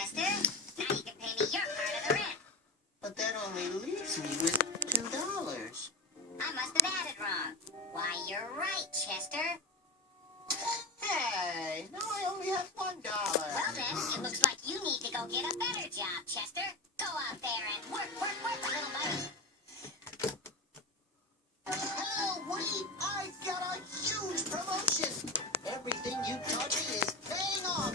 Chester. Now you can pay me your part of the rent. But that only leaves me with $2. I must have added wrong. Why, you're right, Chester. Hey, no, I only have $1. Well then, it looks like you need to go get a better job, Chester. Go out there and work, little buddy. Hello, Woody! I've got a huge promotion! Everything you taught me is paying off!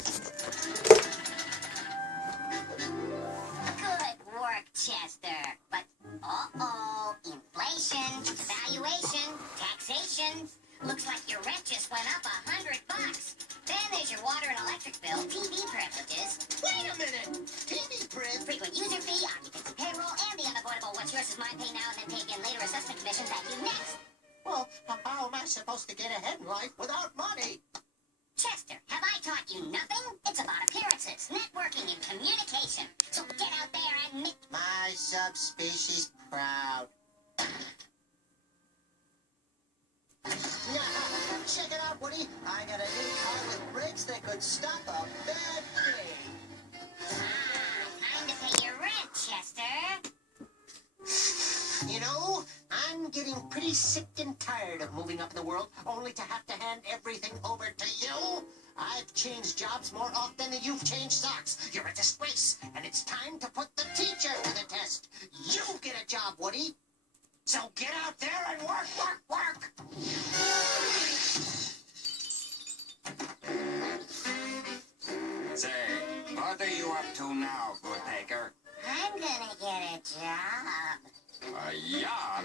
Good work, Chester. But, uh-oh, inflation, devaluation, taxation. Looks like your rent just went up $100. Then there's your water and electric bill, TV privileges. Wait a minute! TV priv? Frequent user fee, occupancy payroll, and the unavoidable what's yours is mine pay now and then pay again later assessment commission that you next. Well, how am I supposed to get ahead in life without money? Chester, have I taught you nothing? It's about appearances, networking, and communication. So get out there and make My subspecies proud. Now, check it out, Woody. I got a new car with brakes that could stop a bad thing. time to pay your rent, Chester. You know, I'm getting pretty sick and tired of moving up in the world only to have to hand everything over to you. I've changed jobs more often than you've changed socks. You're a disgrace, and it's time to put the teacher to the test. You get a job, Woody. So get out there and work! Say, what are you up to now, Woodpecker? I'm gonna get a job. A job?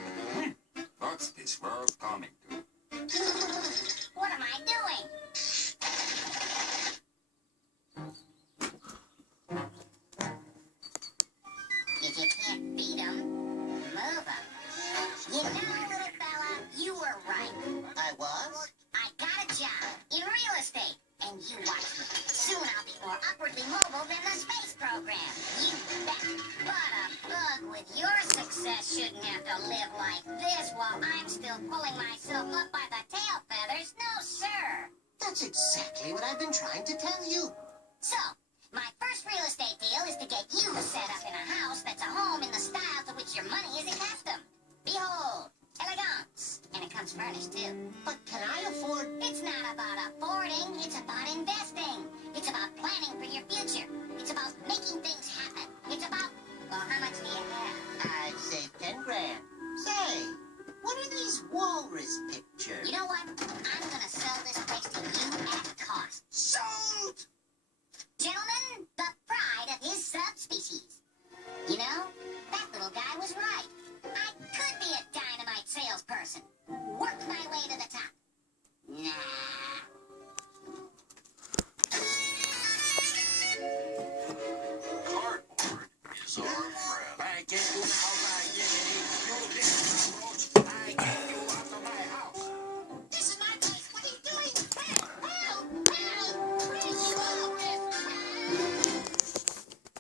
What's this world coming to? What am I doing? If you can't beat 'em, move 'em. You know, little fella, you were right. I was? I got a job in real estate, and you watch me. Soon I'll be more upwardly mobile than the space program. You bet. But a bug with your success shouldn't have to live like this while I'm still pulling myself up by the tail feathers. No, sir. That's exactly what I've been trying to tell